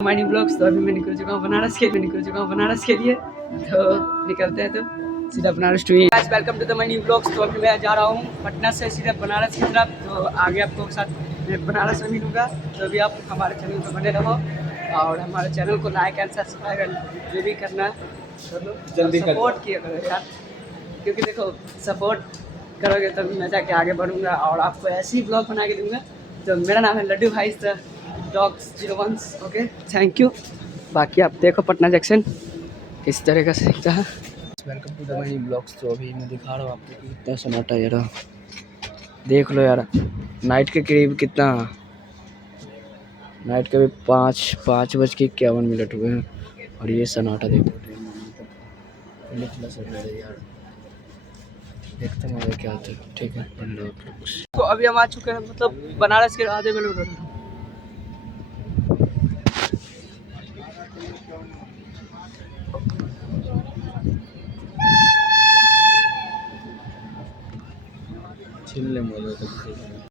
माइनी blogs. तो अभी मैं निकल चुका हूँ बनारस के लिए तो निकलते हैं तो सीधा Banaras to guys welcome to the माइनी ब्लॉग्स। तो अभी मैं जा रहा हूँ पटना से सीधा बनारस की तरफ। तो आगे आपको साथ मैं बनारस में मिलूँगा। तो अभी आप हमारे चैनल पर बने रहो और हमारे चैनल को लाइक एंड सब्सक्राइब एंड जो भी करना है जल्दी सपोर्ट किया करो यार, क्योंकि देखो सपोर्ट करोगे तभी मैं जाके आगे बढ़ूँगा और आपको ऐसे ही ब्लॉग बना के दूँगा। तो मेरा नाम है लड्डू भाई डॉग्स 01। Okay thank you. बाकी आप देखो पटना जंक्शन किस तरह का सीखता है। Welcome to the my blogs. तो अभी मैं दिखा रहा हूँ आपको कि कितना सन्नाटा यार, देख लो यार नाइट के करीब कितना, नाइट के भी 5:51 हुए हैं और ये सन्नाटा देखो यार, देखते हैं क्या होता है। ठीक है तो अभी हम आ चुके हैं मतलब बनारस के आधे में लोग चिल्ले